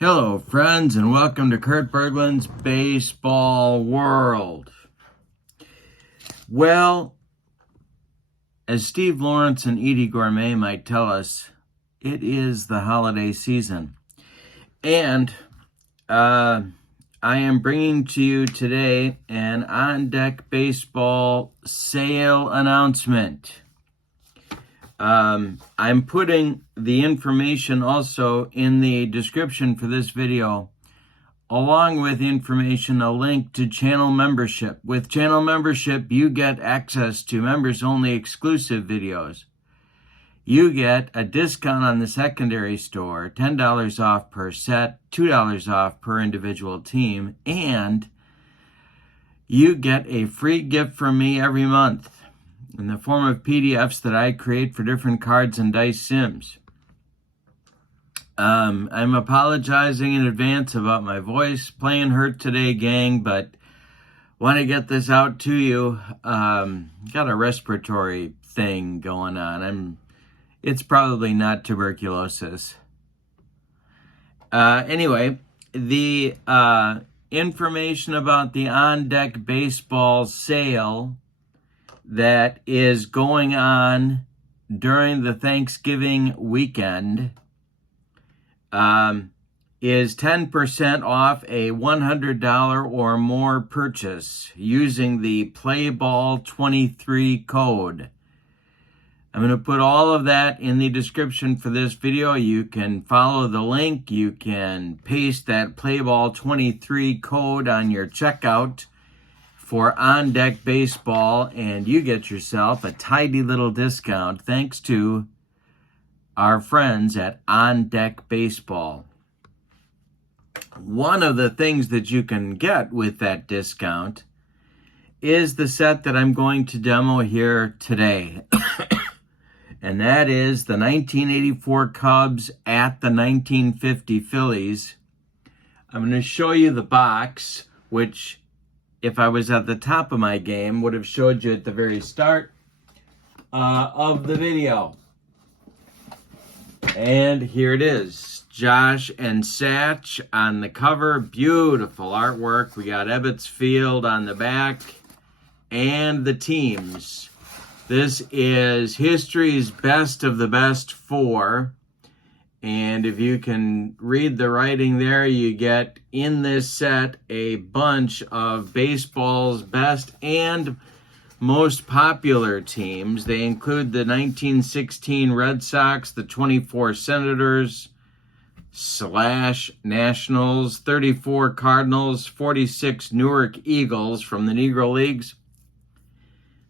Hello, friends, and welcome to Kurt Berglund's Baseball World. Well, as Steve Lawrence and Edie Gourmet might tell us, it is the holiday season. And I am bringing to you today an on-deck baseball sale announcement. I'm putting the information also in the description for this video, along with information, a link to channel membership. With channel membership, you get access to members-only exclusive videos. You get a discount on the secondary store, $10 off per set, $2 off per individual team, and you get a free gift from me every month in the form of PDFs that I create for different cards and dice sims. I'm apologizing in advance about my voice playing hurt today, gang, but want to get this out to you. Got a respiratory thing going on. It's probably not tuberculosis. Anyway, the information about the on-deck baseball sale that is going on during the Thanksgiving weekend is 10% off a $100 or more purchase using the PlayBall23 code. I'm going to put all of that in the description for this video. You can follow the link. You can paste that PlayBall23 code on your checkout for On Deck Baseball, and you get yourself a tidy little discount thanks to our friends at On Deck Baseball. One of the things that you can get with that discount is the set that I'm going to demo here today. And that is the 1984 Cubs at the 1950 Phillies. I'm going to show you the box, which, if I was at the top of my game, would have showed you at the very start of the video. And here it is. Josh and Satch on the cover. Beautiful artwork. We got Ebbets Field on the back and the teams. This is history's best of the best four. And if you can read the writing there, you get in this set a bunch of baseball's best and most popular teams. They include the 1916 Red Sox, the 24 Senators / Nationals, 34 Cardinals, 46 Newark Eagles from the Negro Leagues,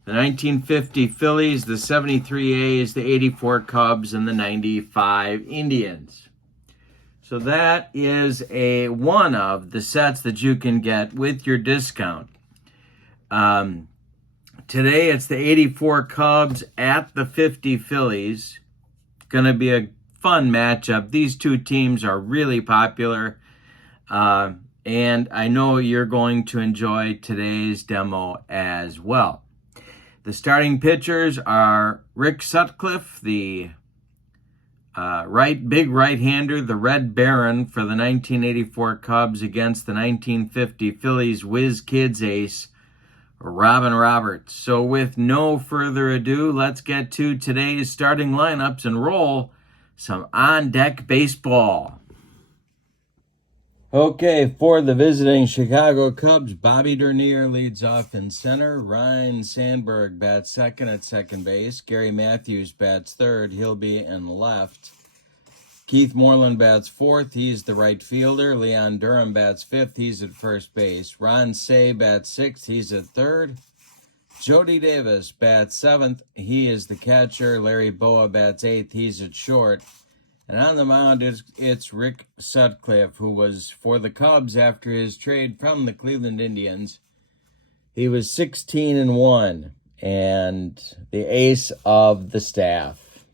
the 1950 Phillies, the 73 A's, the 84 Cubs, and the 95 Indians. So that is one of the sets that you can get with your discount. Today it's the 84 Cubs at the 50 Phillies. Going to be a fun matchup. These two teams are really popular. And I know you're going to enjoy today's demo as well. The starting pitchers are Rick Sutcliffe, the big right-hander, the Red Baron for the 1984 Cubs against the 1950 Phillies Whiz Kids ace, Robin Roberts. So with no further ado, let's get to today's starting lineups and roll some on-deck baseball. Okay, for the visiting Chicago Cubs, Bobby Dernier leads off in center. Ryne Sandberg bats second at second base. Gary Matthews bats third. He'll be in left. Keith Moreland bats fourth. He's the right fielder. Leon Durham bats fifth. He's at first base. Ron Cey bats sixth. He's at third. Jody Davis bats seventh. He is the catcher. Larry Boa bats eighth. He's at short. And on the mound, it's Rick Sutcliffe, who was for the Cubs after his trade from the Cleveland Indians. He was 16-1 and the ace of the staff.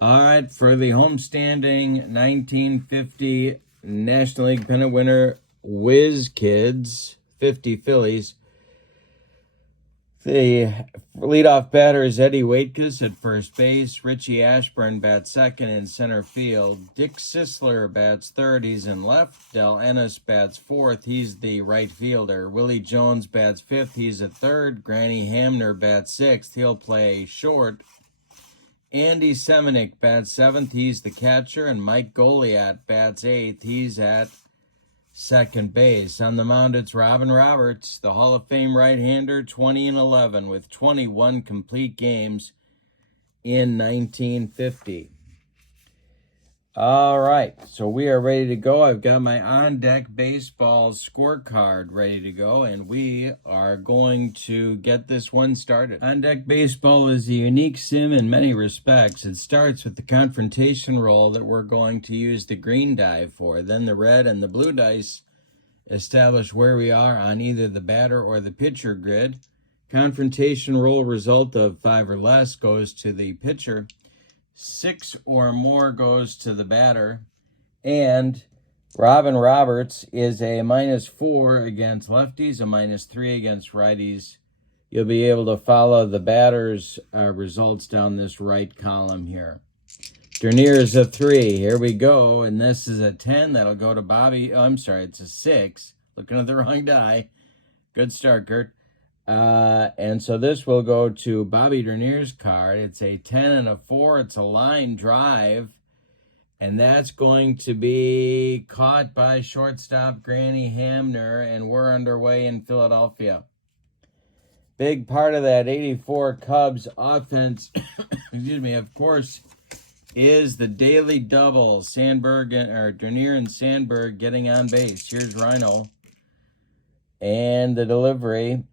All right, for the homestanding 1950 National League pennant winner, Whiz Kids, 50 Phillies, The leadoff batter is Eddie Waitkus at first base. Richie Ashburn bats second in center field. Dick Sisler bats third. He's in left. Del Ennis bats fourth. He's the right fielder. Willie Jones bats fifth. He's at third. Granny Hamner bats sixth. He'll play short. Andy Semenick bats seventh. He's the catcher. And Mike Goliat bats eighth. He's at second base. On the mound, it's Robin Roberts, the Hall of Fame right-hander, 20-11 with 21 complete games in 1950. All right, so we are ready to go. I've got my on-deck baseball scorecard ready to go, and we are going to get this one started. On-deck baseball is a unique sim in many respects. It starts with the confrontation roll that we're going to use the green die for. Then the red and the blue dice establish where we are on either the batter or the pitcher grid. Confrontation roll result of 5 or less goes to the pitcher. 6 or more goes to the batter. And Robin Roberts is a -4 against lefties, a -3 against righties. You'll be able to follow the batter's results down this right column here. Dernier is a 3. Here we go. And this is a 10. That'll go to Bobby. Oh, I'm sorry. It's a 6. Looking at the wrong die. Good start, Kurt. And so this will go to Bobby Dernier's card. It's a 10 and a 4. It's a line drive. And that's going to be caught by shortstop Granny Hamner. And we're underway in Philadelphia. Big part of that 84 Cubs offense, excuse me, of course, is the daily double. Dernier and Sandberg getting on base. Here's Rhino. And the delivery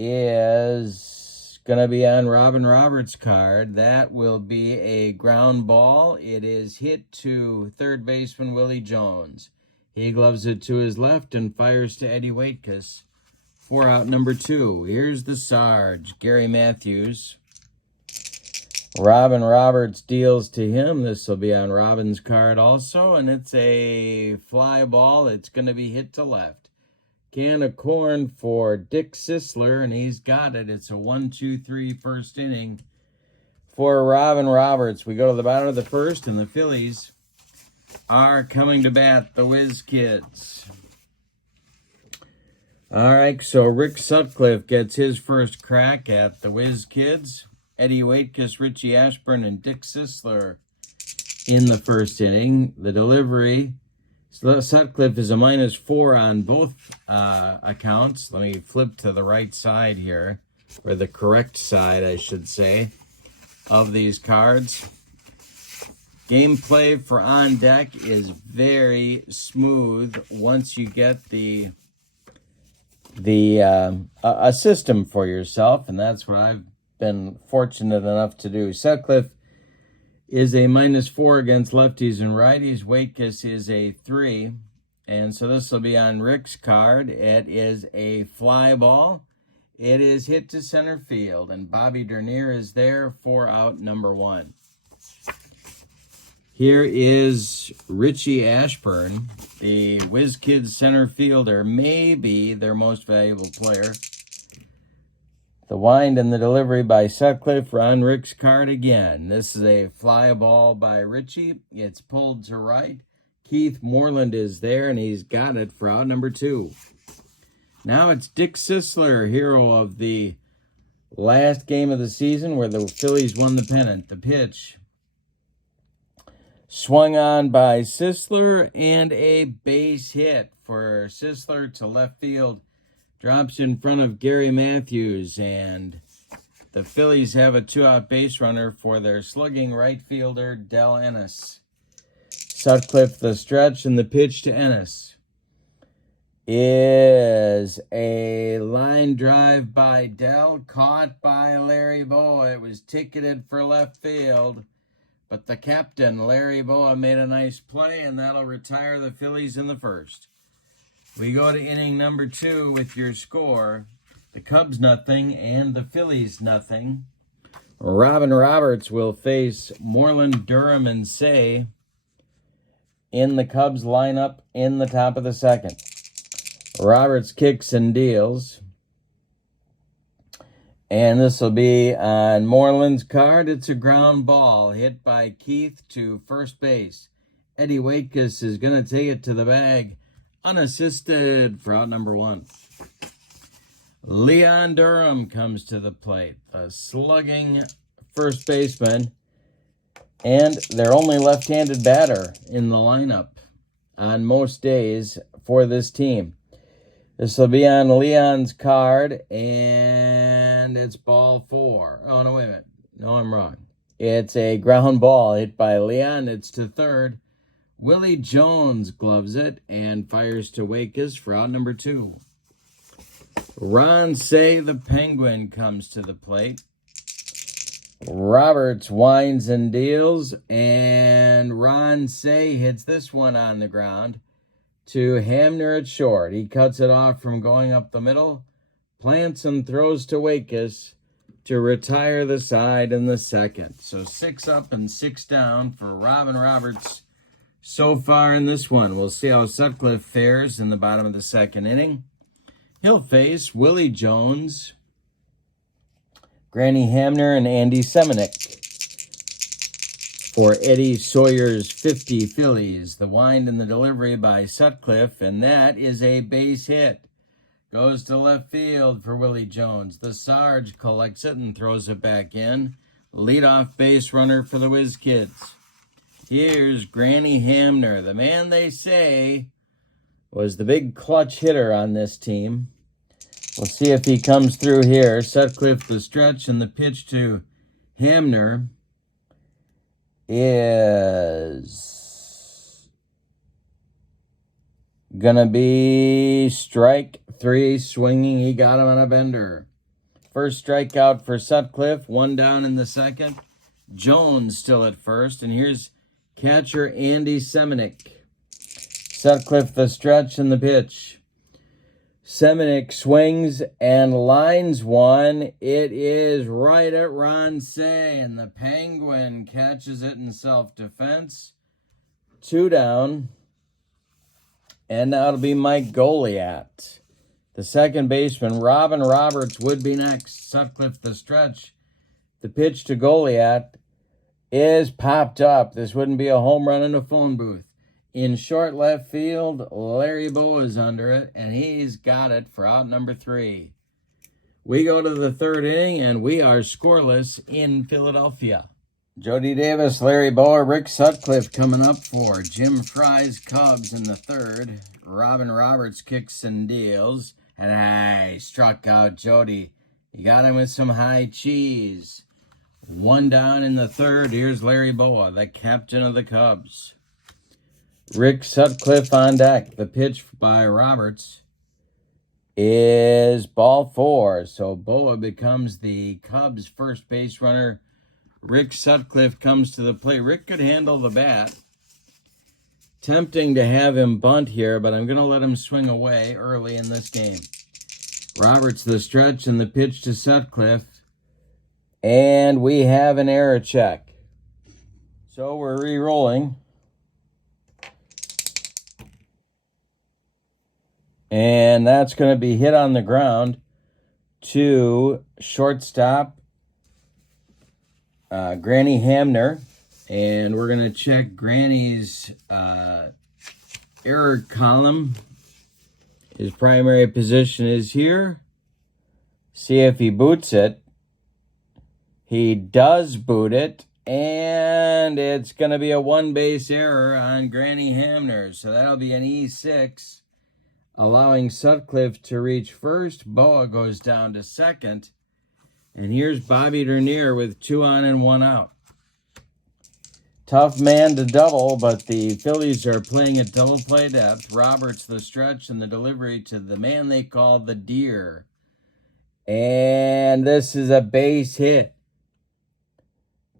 is going to be on Robin Roberts' card. That will be a ground ball. It is hit to third baseman Willie Jones. He gloves it to his left and fires to Eddie Waitkus for out number 2. Here's the Sarge, Gary Matthews. Robin Roberts deals to him. This will be on Robin's card also, and it's a fly ball. It's going to be hit to left. Can of corn for Dick Sisler, and he's got it. It's a 1-2-3 first inning for Robin Roberts. We go to the bottom of the first, and the Phillies are coming to bat, the Whiz Kids. All right, so Rick Sutcliffe gets his first crack at the Whiz Kids. Eddie Waitkus, Richie Ashburn, and Dick Sisler in the first inning. The delivery, Sutcliffe is a -4 on both accounts. Let me flip to the right side here, or the correct side, I should say, of these cards. Gameplay for on deck is very smooth once you get a system for yourself, and that's what I've been fortunate enough to do. Sutcliffe is a -4 against lefties and righties. Waitkus is a 3. And so this will be on Rick's card. It is a fly ball. It is hit to center field. And Bobby Dernier is there for out number 1. Here is Richie Ashburn, the Whiz Kids center fielder, maybe their most valuable player. The wind and the delivery by Sutcliffe on Rick's card again. This is a fly ball by Richie. It's pulled to right. Keith Moreland is there, and he's got it for out number 2. Now it's Dick Sisler, hero of the last game of the season where the Phillies won the pennant. The pitch swung on by Sisler, and a base hit for Sisler to left field. Drops in front of Gary Matthews, and the Phillies have a 2-out base runner for their slugging right fielder, Del Ennis. Sutcliffe the stretch, and the pitch to Ennis is a line drive by Del, caught by Larry Boa. It was ticketed for left field, but the captain, Larry Boa, made a nice play, and that'll retire the Phillies in the first. We go to inning number 2 with your score. The Cubs 0 and the Phillies 0. Robin Roberts will face Moreland, Durham, and Say in the Cubs lineup in the top of the second. Roberts kicks and deals. And this will be on Moreland's card. It's a ground ball hit by Keith to first base. Eddie Waitkus is going to take it to the bag unassisted for out number 1. Leon Durham comes to the plate, a slugging first baseman, and their only left-handed batter in the lineup on most days for this team. This will be on Leon's card, and it's ball 4. Oh, no, wait a minute. No, I'm wrong. It's a ground ball hit by Leon. It's to third. Willie Jones gloves it and fires to Waitkus for out number 2. Ron Say, the Penguin, comes to the plate. Roberts winds and deals, and Ron Say hits this one on the ground to Hamner at short. He cuts it off from going up the middle, plants and throws to Waitkus to retire the side in the second. So 6 up and 6 down for Robin Roberts so far in this one. We'll see how Sutcliffe fares in the bottom of the second inning. He'll face Willie Jones, Granny Hamner, and Andy Semenuk for Eddie Sawyer's 50 Phillies. The wind and the delivery by Sutcliffe, and that is a base hit. Goes to left field for Willie Jones. The Sarge collects it and throws it back in. Leadoff base runner for the Whiz Kids. Here's Granny Hamner, the man they say was the big clutch hitter on this team. We'll see if he comes through here. Sutcliffe the stretch, and the pitch to Hamner is gonna be strike 3, swinging. He got him on a bender. First strikeout for Sutcliffe, 1 down in the second. Jones still at first, and here's catcher Andy Semenuk. Sutcliffe the stretch and the pitch. Semenuk swings and lines one. It is right at Ron Say, and the Penguin catches it in self-defense. 2 down. And now it'll be Mike Goliat. The second baseman, Robin Roberts, would be next. Sutcliffe the stretch. The pitch to Goliat is popped up. This wouldn't be a home run in a phone booth. In short left field, Larry Bow is under it, and he's got it for out number 3. We go to the third inning, and we are scoreless in Philadelphia. Jody Davis, Larry Bow, Rick Sutcliffe coming up for Jim Fry's Cubs in the third. Robin Roberts kicks and deals, and he struck out Jody. He got him with some high cheese. 1 down in the third. Here's Larry Boa, the captain of the Cubs. Rick Sutcliffe on deck. The pitch by Roberts is ball 4. So Boa becomes the Cubs' first base runner. Rick Sutcliffe comes to the plate. Rick could handle the bat. Tempting to have him bunt here, but I'm going to let him swing away early in this game. Roberts the stretch and the pitch to Sutcliffe. And we have an error check. So we're re-rolling. And that's going to be hit on the ground to shortstop Granny Hamner. And we're going to check Granny's error column. His primary position is here. See if he boots it. He does boot it, and it's going to be a 1-base error on Granny Hamner. So that'll be an E6, allowing Sutcliffe to reach first. Boa goes down to second. And here's Bobby Dernier with 2 on and 1 out. Tough man to double, but the Phillies are playing at double play depth. Roberts the stretch and the delivery to the man they call the Deer. And this is a base hit.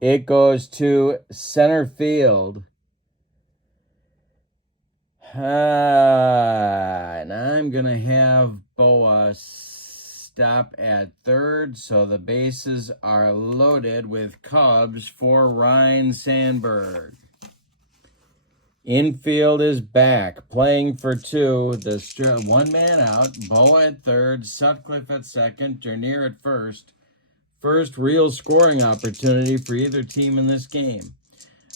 It goes to center field. And I'm going to have Boa stop at third, so the bases are loaded with Cubs for Ryan Sandberg. Infield is back, playing for 2. The 1 man out. Boa at third, Sutcliffe at second, Dernier at first. First real scoring opportunity for either team in this game.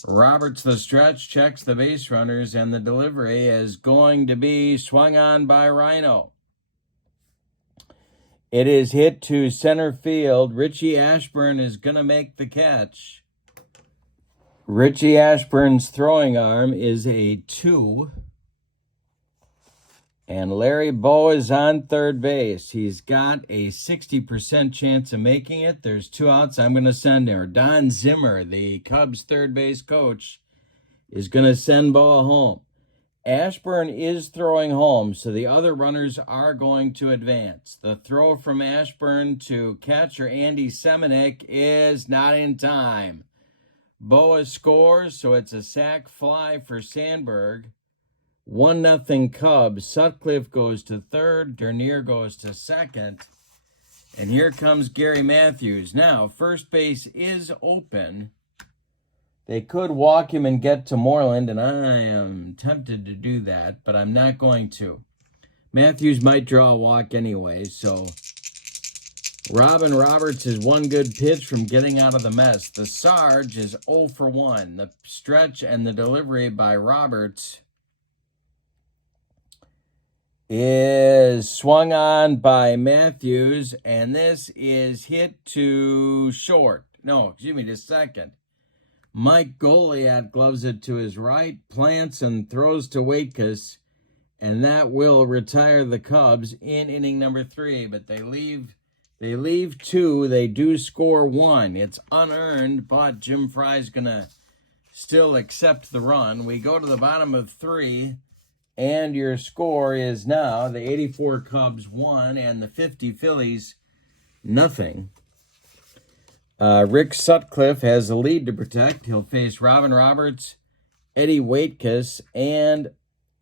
Roberts the stretch, checks the base runners, and the delivery is going to be swung on by Rhino. It is hit to center field. Richie Ashburn is going to make the catch. Richie Ashburn's throwing arm is a 2. And Larry Bow is on third base. He's got a 60% chance of making it. There's 2 outs. I'm going to send her. Don Zimmer, the Cubs third base coach, is going to send Boa home. Ashburn is throwing home, so the other runners are going to advance. The throw from Ashburn to catcher Andy Semenuk is not in time. Boa scores, so it's a sac fly for Sandberg. 1-0 Cubs. Sutcliffe goes to third. Dernier goes to second. And here comes Gary Matthews. Now, first base is open. They could walk him and get to Moreland, and I am tempted to do that, but I'm not going to. Matthews might draw a walk anyway, so Robin Roberts is one good pitch from getting out of the mess. The Sarge is 0 for 1. The stretch and the delivery by Roberts is swung on by Matthews, and this is hit to short. No, excuse me, to second. Mike Goliat gloves it to his right, plants and throws to Waitkus, and that will retire the Cubs in inning number 3. But they leave 2. They do score 1. It's unearned, but Jim Fry's going to still accept the run. We go to the bottom of 3, and your score is now the 84 Cubs 1 and the 50 Phillies nothing. Rick Sutcliffe has a lead to protect. He'll face Robin Roberts, Eddie Waitkus, and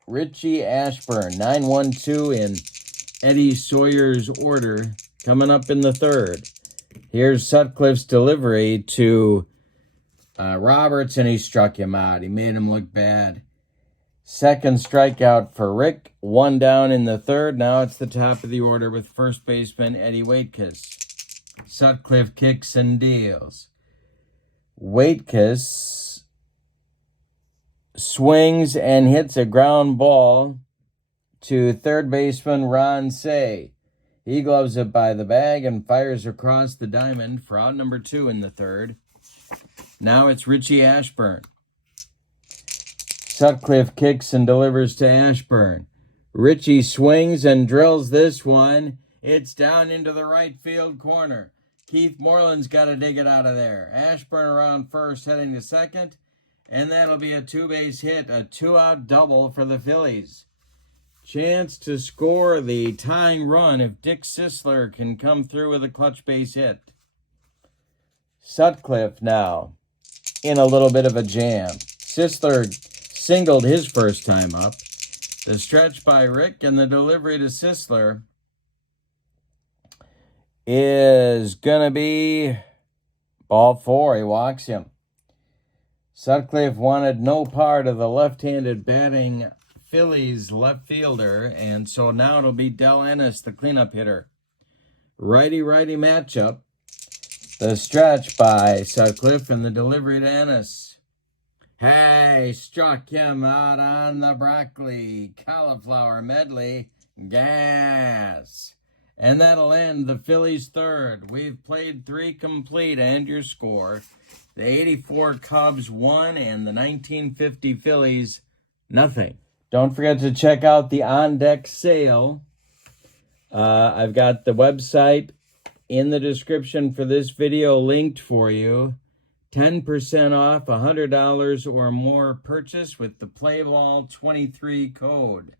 Richie Ashburn. 9-1-2 in Eddie Sawyer's order coming up in the 3rd. Here's Sutcliffe's delivery to Roberts, and he struck him out. He made him look bad. Second strikeout for Rick. 1 down in the 3rd. Now it's the top of the order with first baseman Eddie Waitkus. Sutcliffe kicks and deals. Waitkus swings and hits a ground ball to third baseman Ron Say. He gloves it by the bag and fires across the diamond for out number 2 in the 3rd. Now it's Richie Ashburn. Sutcliffe kicks and delivers to Ashburn. Richie swings and drills this one. It's down into the right field corner. Keith Moreland's got to dig it out of there. Ashburn around first, heading to second. And that'll be a 2-base hit, a 2-out double for the Phillies. Chance to score the tying run if Dick Sisler can come through with a clutch base hit. Sutcliffe now in a little bit of a jam. Sisler singled his first time up. The stretch by Rick and the delivery to Sisler is going to be ball 4. He walks him. Sutcliffe wanted no part of the left-handed batting Phillies left fielder, and so now it'll be Del Ennis, the cleanup hitter. Righty-righty matchup. The stretch by Sutcliffe and the delivery to Ennis. Hey, struck him out on the broccoli cauliflower medley. Gas. And that'll end the Phillies' 3rd. We've played 3 complete, and your score. The 84 Cubs 1 and the 1950 Phillies nothing. Don't forget to check out the on-deck sale. I've got the website in the description for this video linked for you. 10% off $100 or more purchase with the Playball23 code.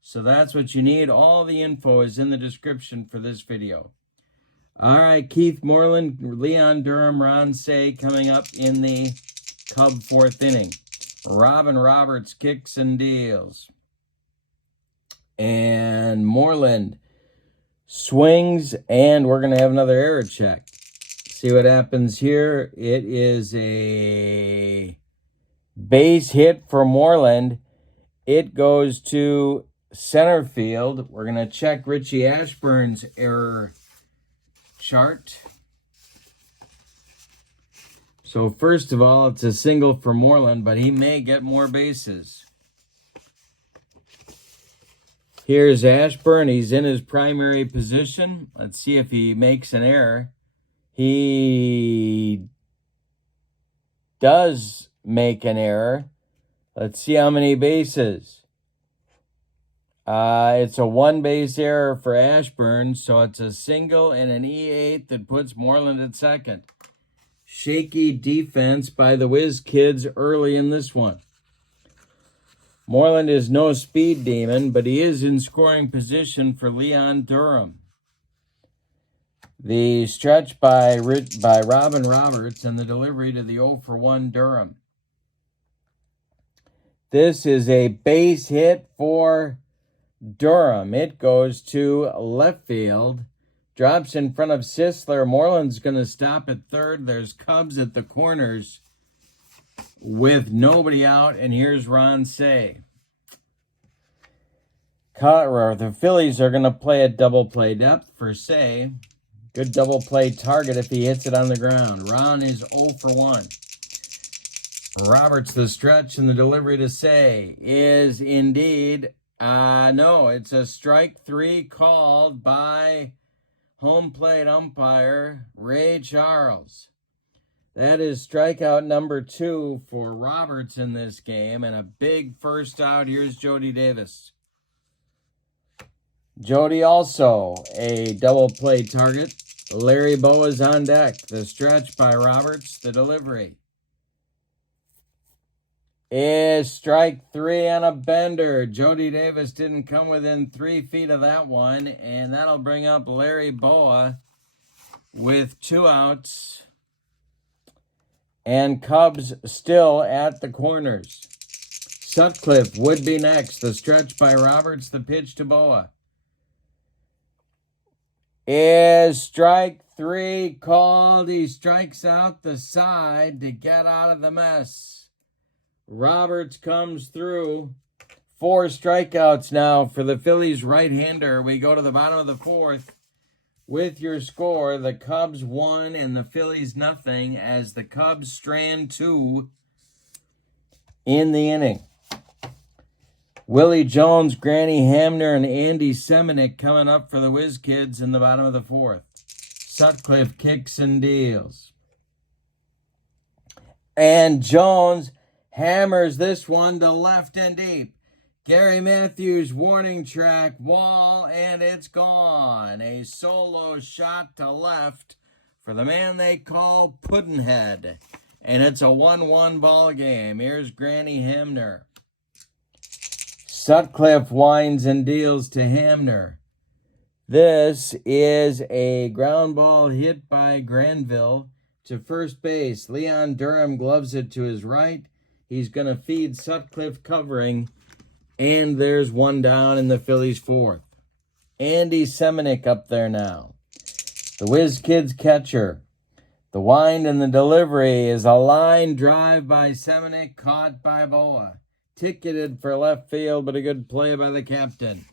So that's what you need. All the info is in the description for this video. All right, Keith Moreland, Leon Durham, Ron Say coming up in the Cub 4th inning. Robin Roberts kicks and deals. And Moreland swings, and we're going to have another error check. See what happens here. It is a base hit for Moreland. It goes to center field. We're going to check Richie Ashburn's error chart. So first of all, it's a single for Moreland, but he may get more bases. Here's Ashburn. He's in his primary position. Let's see if he makes an error. He does make an error. Let's see how many bases. It's a one-base error for Ashburn, so it's a single and an E8 that puts Moreland at second. Shaky defense by the Whiz Kids early in this one. Moreland is no speed demon, but he is in scoring position for Leon Durham. The stretch by Robin Roberts and the delivery to the 0-for-1 Durham. This is a base hit for Durham. It goes to left field. Drops in front of Sisler. Moreland's going to stop at third. There's Cubs at the corners with nobody out, and here's Ron Say. The Phillies are going to play at double play depth for Say. Good double play target if he hits it on the ground. Ron is 0-for-1. Roberts, the stretch and the delivery to Say is indeed, no, it's a strike three called by home plate umpire Ray Charles. That is strikeout number 2 for Roberts in this game, and a big first out. Here's Jody Davis. Jody also a double play target. Larry Boa's on deck. The stretch by Roberts, the delivery is strike 3 on a bender. Jody Davis didn't come within 3 feet of that one, and that'll bring up Larry Boa with 2 outs. And Cubs still at the corners. Sutcliffe would be next. The stretch by Roberts, the pitch to Boa is strike 3 called. He strikes out the side to get out of the mess. Roberts comes through. 4 strikeouts now for the Phillies right-hander. We go to the bottom of the 4th with your score. The Cubs 1 and the Phillies nothing as the Cubs strand 2 in the inning. Willie Jones, Granny Hamner, and Andy Semenick coming up for the Whiz Kids in the bottom of the 4th. Sutcliffe kicks and deals. And Jones hammers this one to left and deep. Gary Matthews, warning track, wall, and it's gone. A solo shot to left for the man they call Puddinhead. And it's a 1-1 ball game. Here's Granny Hamner. Sutcliffe winds and deals to Hamner. This is a ground ball hit by Granville to first base. Leon Durham gloves it to his right. He's going to feed Sutcliffe covering. And there's one down in the Phillies 4th. Andy Semenick up there now. The Whiz Kids catcher. The wind and the delivery is a line drive by Semenick, caught by Boa. Ticketed for left field, but a good play by the captain.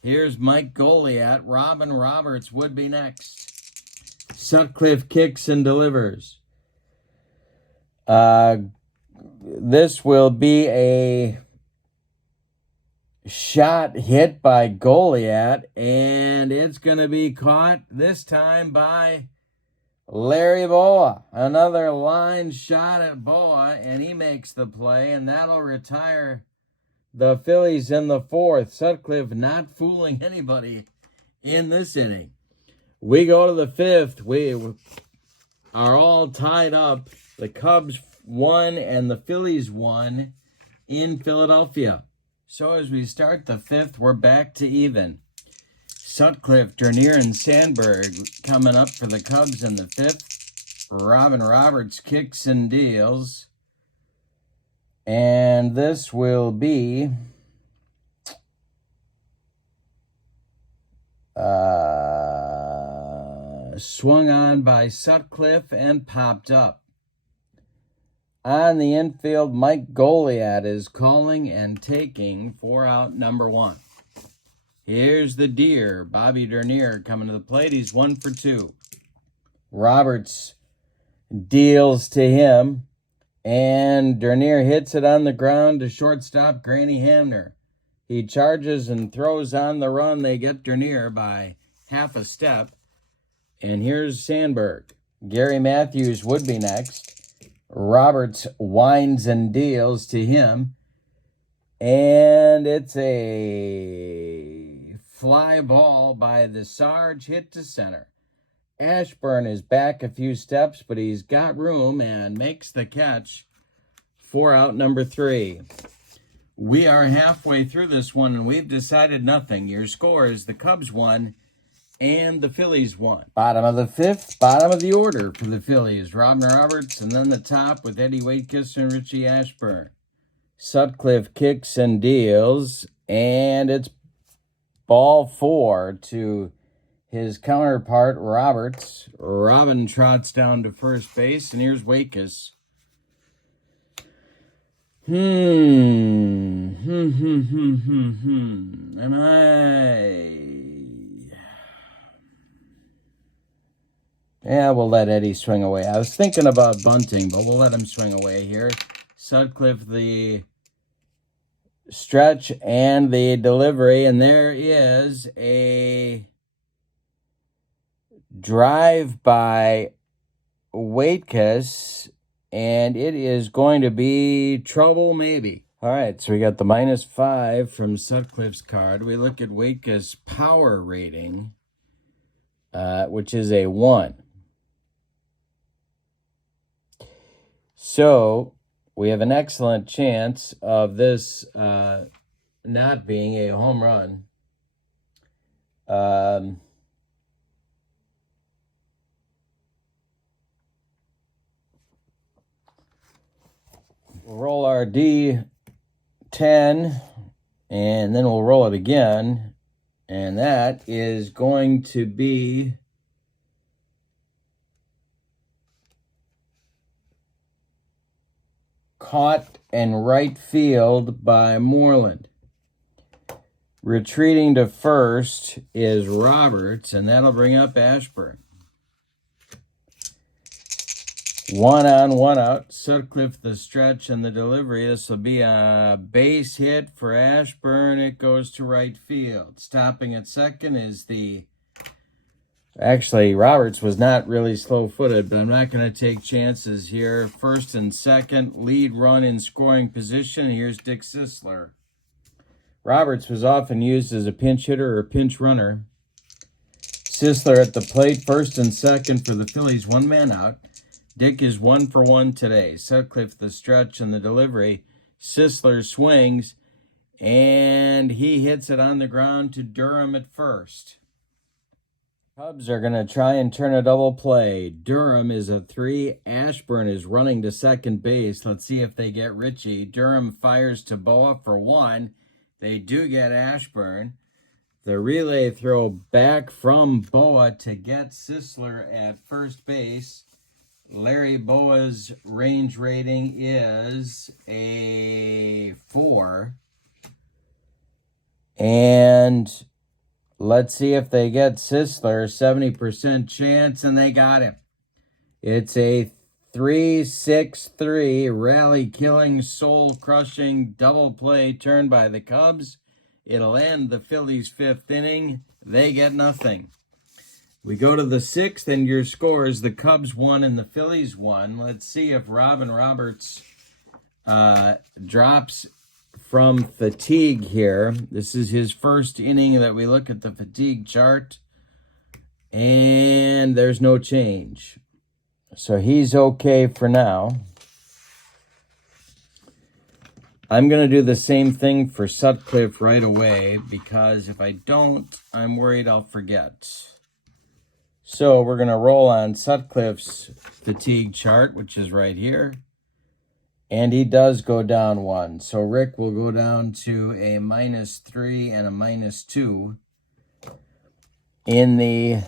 Here's Mike Goliat. Robin Roberts would be next. Sutcliffe kicks and delivers. This will be a shot hit by Goliat, and it's going to be caught this time by Larry Boa. Another line shot at Boa, and he makes the play, and that'll retire the Phillies in the 4th. Sutcliffe not fooling anybody in this inning. We go to the 5th. We are all tied up. The Cubs won and the Phillies won in Philadelphia. So as we start the 5th, we're back to even. Sutcliffe, Dernier, and Sandberg coming up for the Cubs in the 5th. Robin Roberts kicks and deals. And this will be swung on by Sutcliffe and popped up. On the infield, Mike Goliat is calling and taking for out number 1. Here's the deer, Bobby Dernier, coming to the plate. He's 1 for 2. Roberts deals to him. And Dernier hits it on the ground to shortstop Granny Hamner. He charges and throws on the run. They get Dernier by half a step. And here's Sandberg. Gary Matthews would be next. Roberts winds and deals to him. And it's a fly ball by the Sarge, hit to center. Ashburn is back a few steps, but he's got room and makes the catch for out number 3. We are halfway through this one, and we've decided nothing. Your score is the Cubs won and the Phillies won. Bottom of the 5th, bottom of the order for the Phillies. Robin Roberts, and then the top with Eddie Waitkus and Richie Ashburn. Sutcliffe kicks and deals, and it's ball 4 to his counterpart, Roberts. Robin trots down to first base, and here's Waitkus. Am I... Yeah, we'll let Eddie swing away. I was thinking about bunting, but we'll let him swing away here. Sutcliffe, the stretch and the delivery, and there is a drive by Waitkus, and it is going to be trouble maybe. All right, so we got the -5 from Sutcliffe's card. We look at Waitkus' power rating, which is a 1. So we have an excellent chance of this not being a home run. We'll roll our D10, and then we'll roll it again, and that is going to be caught in right field by Moreland. Retreating to first is Roberts, and that'll bring up Ashburn. 1 on, 1 out. Sutcliffe the stretch and the delivery. This will be a base hit for Ashburn. It goes to right field. Stopping at second is the... Actually, Roberts was not really slow-footed, but I'm not going to take chances here. First and second, lead run in scoring position. Here's Dick Sisler. Roberts was often used as a pinch hitter or pinch runner. Sisler at the plate, first and second for the Phillies, 1 man out. Dick is 1 for 1 today. Sutcliffe the stretch and the delivery. Sisler swings, and he hits it on the ground to Durham at first. Cubs are going to try and turn a double play. Durham is a 3. Ashburn is running to second base. Let's see if they get Richie. Durham fires to Boa for 1. They do get Ashburn. The relay throw back from Boa to get Sisler at first base. Larry Boa's range rating is a 4. And let's see if they get Sisler. 70% chance, and they got him. It's a 3-6-3 rally-killing, soul-crushing double play turn by the Cubs. It'll end the Phillies' 5th inning. They get nothing. We go to the 6th, and your score is the Cubs won and the Phillies won. Let's see if Robin Roberts drops from fatigue here. This is his first inning that we look at the fatigue chart, and there's no change. So he's okay for now. I'm going to do the same thing for Sutcliffe right away, because if I don't, I'm worried I'll forget. So we're going to roll on Sutcliffe's fatigue chart, which is right here. And he does go down 1. So Rick will go down to a -3 and a -2 in the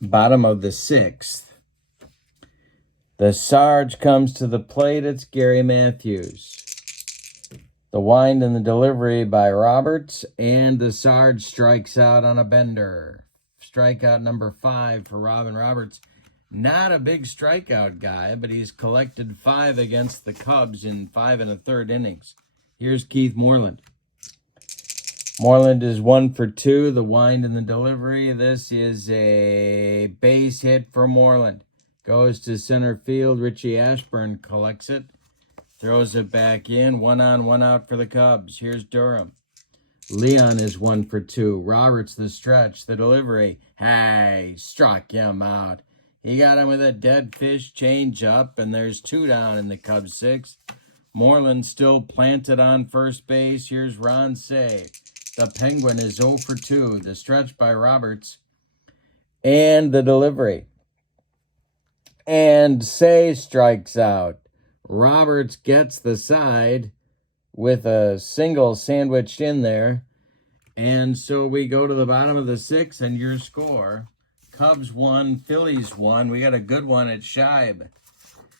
bottom of the 6th. The Sarge comes to the plate. It's Gary Matthews. The wind and the delivery by Roberts, and the Sarge strikes out on a bender. Strikeout number 5 for Robin Roberts. Not a big strikeout guy, but he's collected 5 against the Cubs in 5 1/3 innings. Here's Keith Moreland. Moreland is 1 for 2. The wind and the delivery. This is a base hit for Moreland. Goes to center field. Richie Ashburn collects it. Throws it back in. 1 on, 1 out for the Cubs. Here's Durham. Leon is 1 for 2. Roberts the stretch. The delivery. Hey, struck him out. He got him with a dead fish change-up, and there's 2 down in the Cubs' 6th. Moreland still planted on first base. Here's Ron Say. The Penguin is 0 for 2. The stretch by Roberts. And the delivery. And Say strikes out. Roberts gets the side with a single sandwiched in there. And so we go to the bottom of the 6th, and your score. Cubs 1, Phillies 1. We got a good one at Scheib.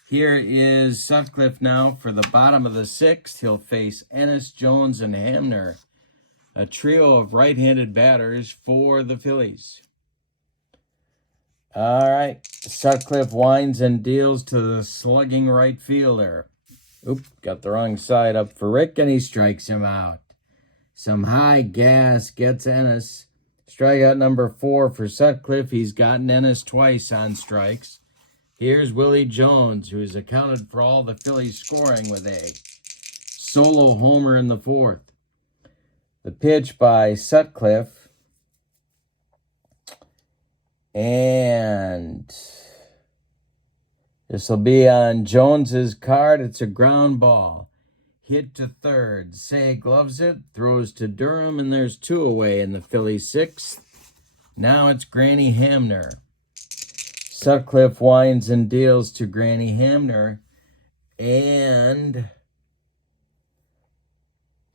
Here is Sutcliffe now for the bottom of the 6th. He'll face Ennis, Jones, and Hamner. A trio of right-handed batters for the Phillies. All right. Sutcliffe winds and deals to the slugging right fielder. Oop, got the wrong side up for Rick, and he strikes him out. Some high gas gets Ennis. Strikeout number 4 for Sutcliffe. He's gotten Ennis twice on strikes. Here's Willie Jones, who's accounted for all the Phillies scoring with a solo homer in the 4th. The pitch by Sutcliffe. And this will be on Jones's card. It's a ground ball. Hit to third. Say gloves it. Throws to Durham, and there's 2 away in the Phillies' 6th. Now it's Granny Hamner. Sutcliffe winds and deals to Granny Hamner. And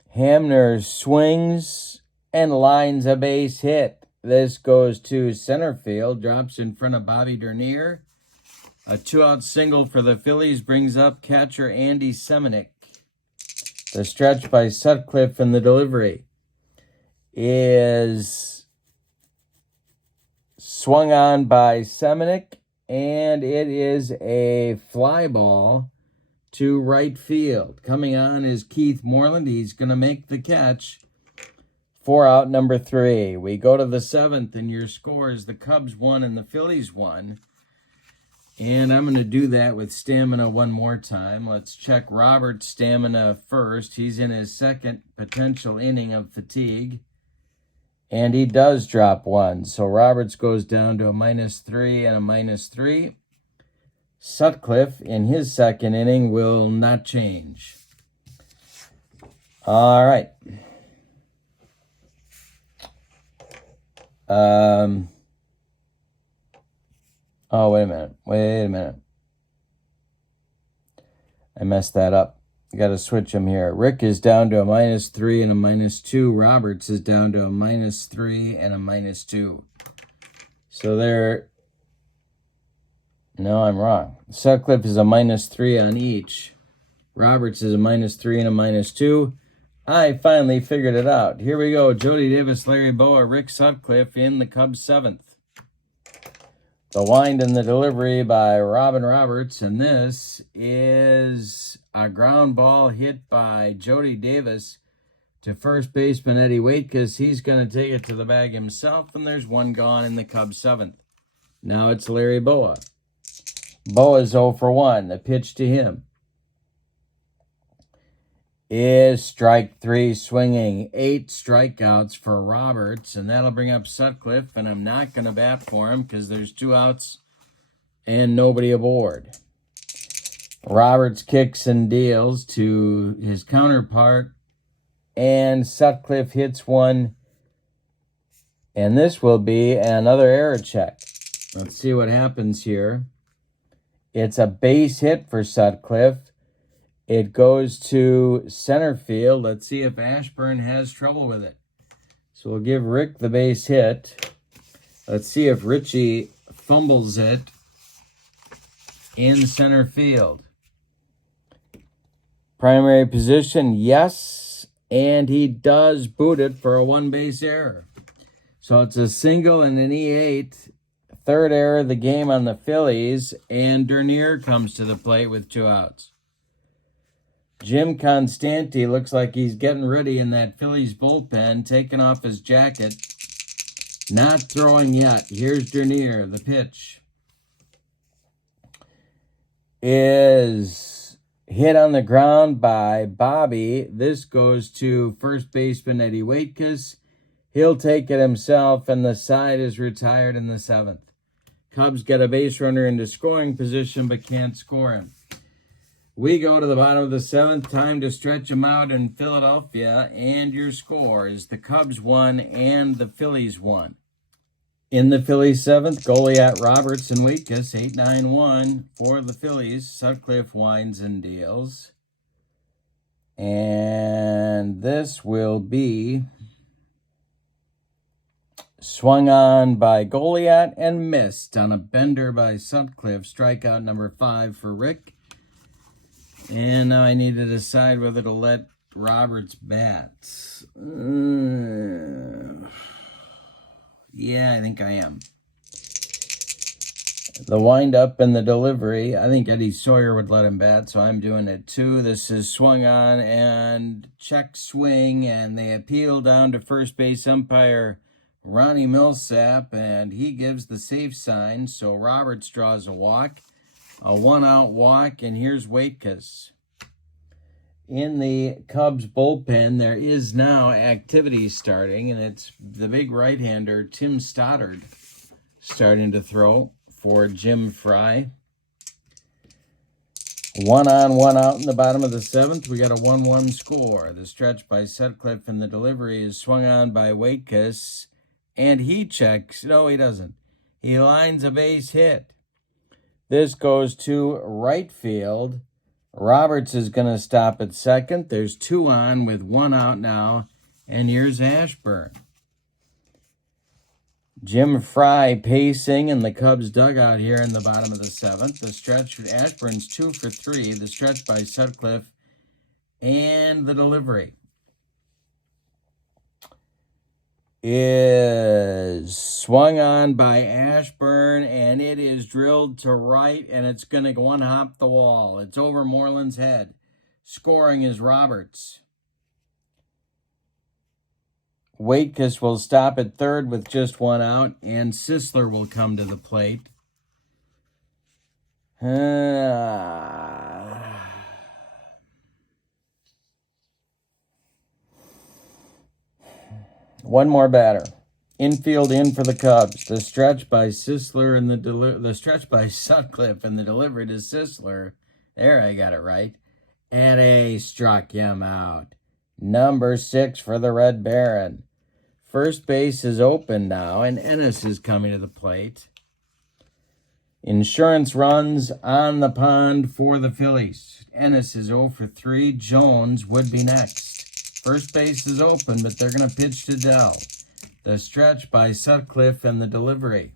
Hamner swings and lines a base hit. This goes to center field. Drops in front of Bobby Dernier. A 2-out single for the Phillies brings up catcher Andy Semenick. The stretch by Sutcliffe and the delivery is swung on by Semenick, and it is a fly ball to right field. Coming on is Keith Moreland. He's going to make the catch for out number 3. We go to the 7th, and your score is the Cubs 1 and the Phillies 1. And I'm going to do that with stamina one more time. Let's check Robert's stamina first. He's in his 2nd potential inning of fatigue. And he does drop 1. So Roberts goes down to a -3 and a -3. Sutcliffe in his 2nd inning will not change. All right. Oh, wait a minute. I messed that up. You got to switch them here. Rick is down to a -3 and a -2. Roberts is down to a -3 and a -2. So there. No, I'm wrong. Sutcliffe is a -3 on each. Roberts is a -3 and a -2. I finally figured it out. Here we go. Jody Davis, Larry Boa, Rick Sutcliffe in the Cubs' 7th. The wind and the delivery by Robin Roberts, and this is a ground ball hit by Jody Davis to first baseman Eddie Waitkus. He's going to take it to the bag himself, and there's 1 gone in the Cubs' 7th. Now it's Larry Boa. Boa's 0 for 1. The pitch to him is strike 3 swinging. 8 strikeouts for Roberts, and that'll bring up Sutcliffe, and I'm not going to bat for him because there's 2 outs and nobody aboard. Roberts kicks and deals to his counterpart, and Sutcliffe hits 1, and this will be another error check. Let's see what happens here. It's a base hit for Sutcliffe. It goes to center field. Let's see if Ashburn has trouble with it. So we'll give Rick the base hit. Let's see if Richie fumbles it in center field. Primary position, yes. And he does boot it for a 1-base error. So it's a single and an E8. Third error of the game on the Phillies, and Dernier comes to the plate with 2 outs. Jim Constanti looks like he's getting ready in that Phillies bullpen, taking off his jacket. Not throwing yet. Here's Dernier. The pitch is hit on the ground by Bobby. This goes to first baseman Eddie Waitkus. He'll take it himself, and the side is retired in the 7th. Cubs get a base runner into scoring position, but can't score him. We go to the bottom of the 7th. Time to stretch them out in Philadelphia, and your score is the Cubs won and the Phillies won. In the Phillies 7th, Goliath, Roberts, and Waitkus, 8-9-1 for the Phillies. Sutcliffe winds and deals. And this will be swung on by Goliath and missed on a bender by Sutcliffe. Strikeout number 5 for Rick. And now I need to decide whether to let Roberts bat. Yeah, I think I am. The windup and the delivery, I think Eddie Sawyer would let him bat, so I'm doing it too. This is swung on and check swing, and they appeal down to first base umpire Ronnie Millsap, and he gives the safe sign, so Roberts draws a walk. A 1-out walk, and here's Waitkus. In the Cubs bullpen, there is now activity starting, and it's the big right-hander, Tim Stoddard, starting to throw for Jim Fry. 1 on, 1 out in the bottom of the 7th. We got a 1-1 score. The stretch by Sutcliffe and the delivery is swung on by Waitkus, and he checks. No, he doesn't. He lines a base hit. This goes to right field. Roberts is going to stop at second. There's 2 on with 1 out now. And here's Ashburn. Jim Fry pacing in the Cubs dugout here in the bottom of the 7th. The stretch, Ashburn's 2 for 3. The stretch by Sutcliffe and the delivery is swung on by Ashburn, and it is drilled to right, and it's going to one-hop the wall. It's over Moreland's head. Scoring is Roberts. Waitkus will stop at third with just 1 out, and Sisler will come to the plate. One more batter. Infield in for the Cubs. The stretch by Sisler and the stretch by Sutcliffe and the delivery to Sisler. There, I got it right. And he struck him out. Number 6 for the Red Baron. First base is open now, and Ennis is coming to the plate. Insurance runs on the pond for the Phillies. Ennis is 0 for 3. Jones would be next. First base is open, but they're going to pitch to Dell. The stretch by Sutcliffe and the delivery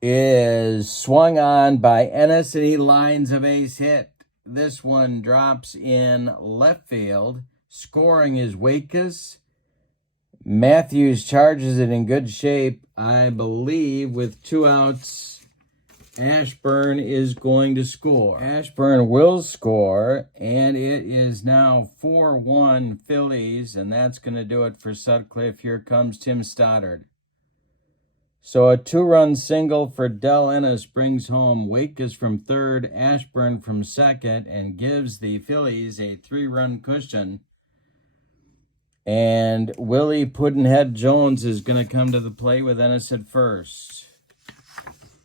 is swung on by Ennis, and he lines a base hit. This one drops in left field. Scoring is Waitkus. Matthews charges it in good shape, I believe, with 2 outs. Ashburn is going to score. Ashburn will score, and it is now 4-1 Phillies, and that's going to do it for Sutcliffe. Here comes Tim Stoddard. So a 2-run single for Del Ennis brings home Waitkus from third, Ashburn from second, and gives the Phillies a 3-run cushion. And Willie Puddinhead Jones is going to come to the plate with Ennis at first.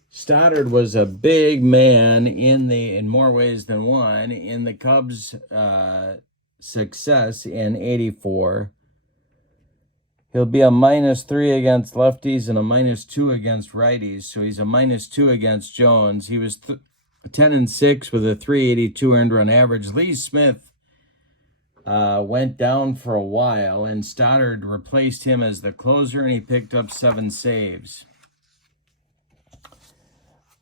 Stoddard was a big man in more ways than one in the Cubs' success in '84. He'll be a -3 against lefties and a -2 against righties. So he's a -2 against Jones. He was 10-6 with a .382 earned run average. Lee Smith went down for a while, and Stoddard replaced him as the closer, and he picked up 7 saves.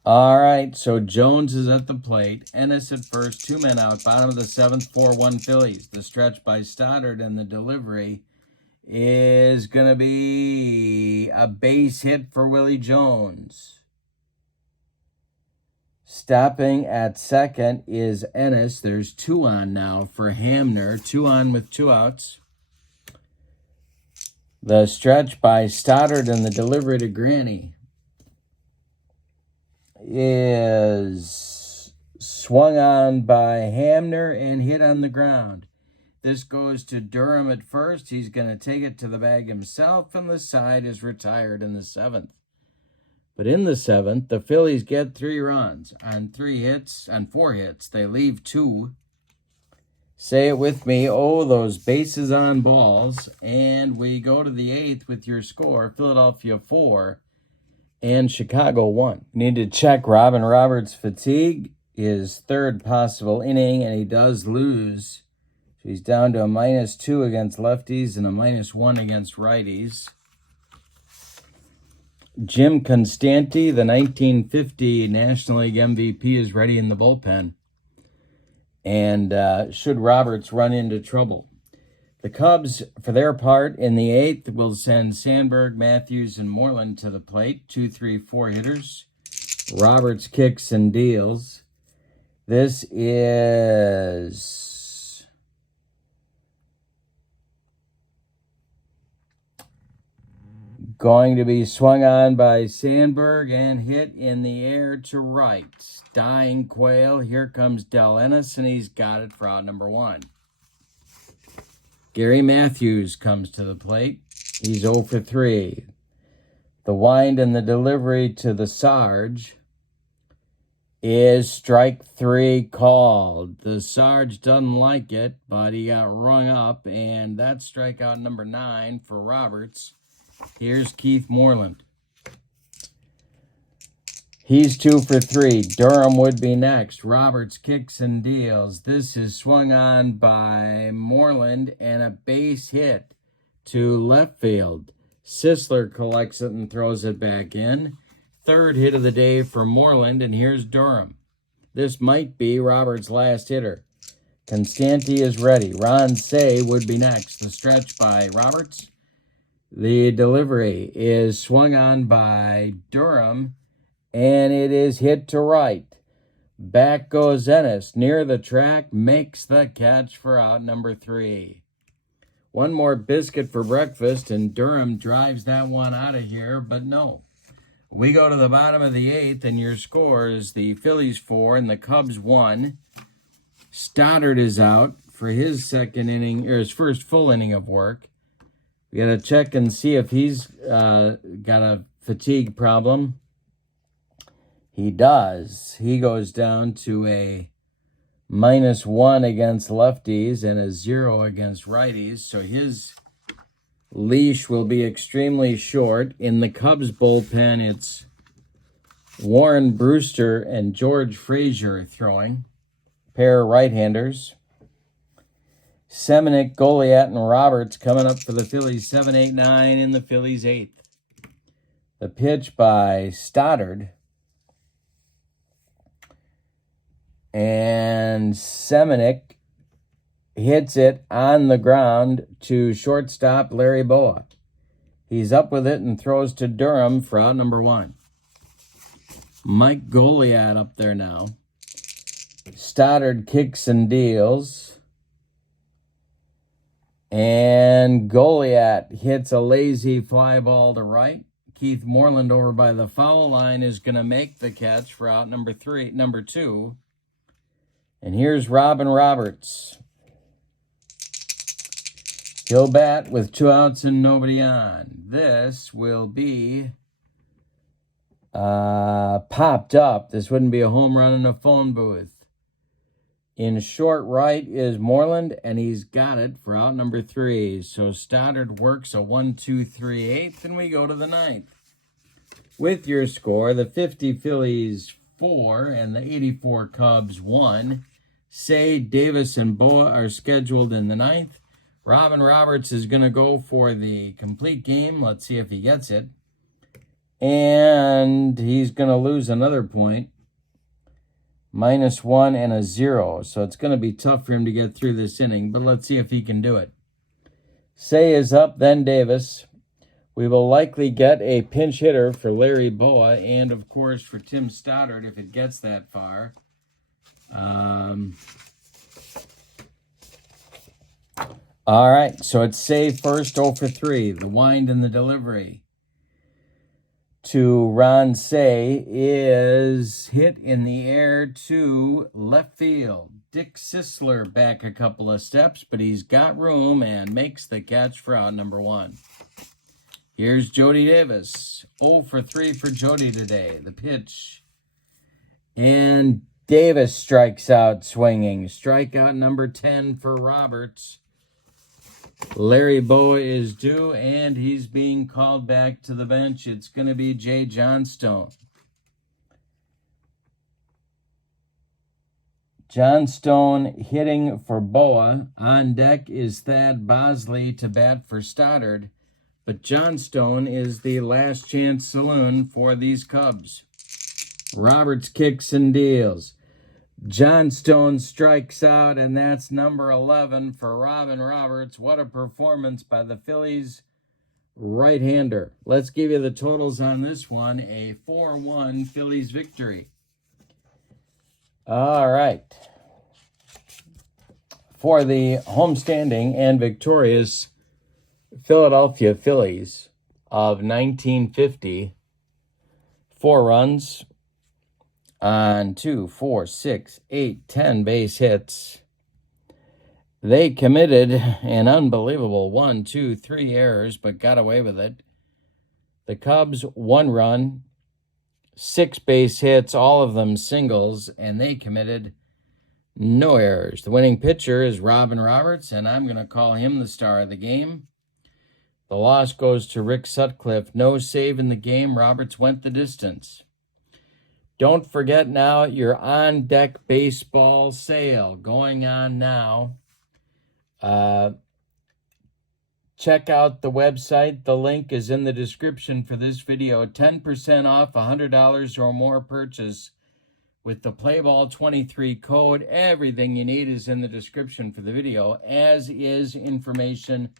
All right, so Jones is at the plate. Ennis at first, 2 men out. Bottom of the 7th, 4-1 Phillies. The stretch by Stoddard and the delivery is going to be a base hit for Willie Jones. Stopping at second is Ennis. There's 2 on now for Hamner. 2 on with 2 outs. The stretch by Stoddard and the delivery to Granny is swung on by Hamner and hit on the ground. This goes to Durham at first. He's going to take it to the bag himself, and the side is retired in the 7th. But in the 7th, the Phillies get 3 runs on 4 hits. They leave 2. Say it with me. Oh, those bases on balls. And we go to the 8th with your score. Philadelphia 4 and Chicago 1. Need to check Robin Roberts' fatigue. His 3rd possible inning, and he does lose. So he's down to a -2 against lefties and a -1 against righties. Jim Constanti, the 1950 National League MVP, is ready in the bullpen. And should Roberts run into trouble. The Cubs, for their part, in the 8th, will send Sandberg, Matthews, and Moreland to the plate. 2, 3, 4 hitters. Roberts kicks and deals. This is going to be swung on by Sandberg and hit in the air to right. Dying Quail. Here comes Del Ennis, and he's got it for out number 1. Gary Matthews comes to the plate. He's 0 for 3. The wind and the delivery to the Sarge is strike 3 called. The Sarge doesn't like it, but he got rung up, and that's strikeout number 9 for Roberts. Here's Keith Moreland. He's 2 for 3. Durham would be next. Roberts kicks and deals. This is swung on by Moreland and a base hit to left field. Sisler collects it and throws it back in. 3rd hit of the day for Moreland, and here's Durham. This might be Roberts' last hitter. Constanti is ready. Ron Say would be next. The stretch by Roberts. The delivery is swung on by Durham, and it is hit to right. Back goes Ennis. Near the track, makes the catch for out number 3. One more biscuit for breakfast, and Durham drives that one out of here, but no. We go to the bottom of the 8th, and your score is the Phillies 4 and the Cubs 1. Stoddard is out for his second inning, or his first full inning of work. We got to check and see if he's got a fatigue problem. He does. He goes down to a -1 against lefties and a 0 against righties. So his leash will be extremely short. In the Cubs bullpen, it's Warren Brewster and George Frazier throwing. Pair of right-handers. Seminick, Goliat, and Roberts coming up for the Phillies 7, 8, 9 in the Phillies 8th. The pitch by Stoddard. And Seminick hits it on the ground to shortstop Larry Boa. He's up with it and throws to Durham for out number 1. Mike Goliat up there now. Stoddard kicks and deals. And Goliat hits a lazy fly ball to right. Keith Moreland over by the foul line is going to make the catch for out number 2. And here's Robin Roberts. He'll bat with 2 outs and nobody on. This will be popped up. This wouldn't be a home run in a phone booth. In short right is Moreland, and he's got it for out number 3. So Stoddard works a 1, 2, 3, 8, and we go to the 9th. With your score, the 50 Phillies 4 and the 84 Cubs 1. Say, Davis, and Boa are scheduled in the 9th. Robin Roberts is going to go for the complete game. Let's see if he gets it. And he's going to lose another point. -1 and a 0. So it's going to be tough for him to get through this inning, but let's see if he can do it. Say is up, then Davis. We will likely get a pinch hitter for Larry Boa and, of course, for Tim Stoddard if it gets that far. All right, so it's Say first, 0 for 3. The wind and the delivery to Ron Say is hit in the air to left field. Dick Sisler back a couple of steps, but he's got room and makes the catch for out number 1. Here's Jody Davis. 0 for 3 for Jody today. The pitch. And Davis strikes out swinging. Strikeout number 10 for Roberts. Larry Boa is due, and he's being called back to the bench. It's going to be Jay Johnstone. Johnstone hitting for Boa. On deck is Thad Bosley to bat for Stoddard. But Johnstone is the last chance saloon for these Cubs. Roberts kicks and deals. Johnstone strikes out, and that's number 11 for Robin Roberts. What a performance by the Phillies right-hander. Let's give you the totals on this one. A 4-1 Phillies victory. All right. For the homestanding and victorious Philadelphia Phillies of 1950, 4 runs on 2, 4, 6, 8, 10 base hits. They committed an unbelievable 1, 2, 3 errors, but got away with it. The Cubs, 1 run, 6 base hits, all of them singles, and they committed no errors. The winning pitcher is Robin Roberts, and I'm going to call him the star of the game. The loss goes to Rick Sutcliffe. No save in the game. Roberts went the distance. Don't forget now your on-deck baseball sale going on now. Check out the website. The link is in the description for this video. 10% off $100 or more purchase with the Playball23 code. Everything you need is in the description for the video, as is information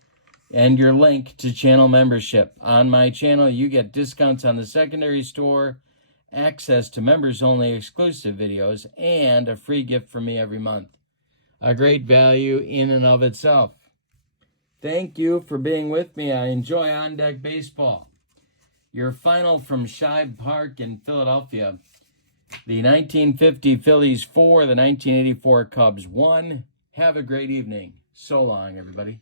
and your link to channel membership. On my channel, you get discounts on the secondary store, access to members-only exclusive videos, and a free gift from me every month. A great value in and of itself. Thank you for being with me. I enjoy On Deck Baseball. Your final from Shibe Park in Philadelphia. The 1950 Phillies 4, the 1984 Cubs 1. Have a great evening. So long, everybody.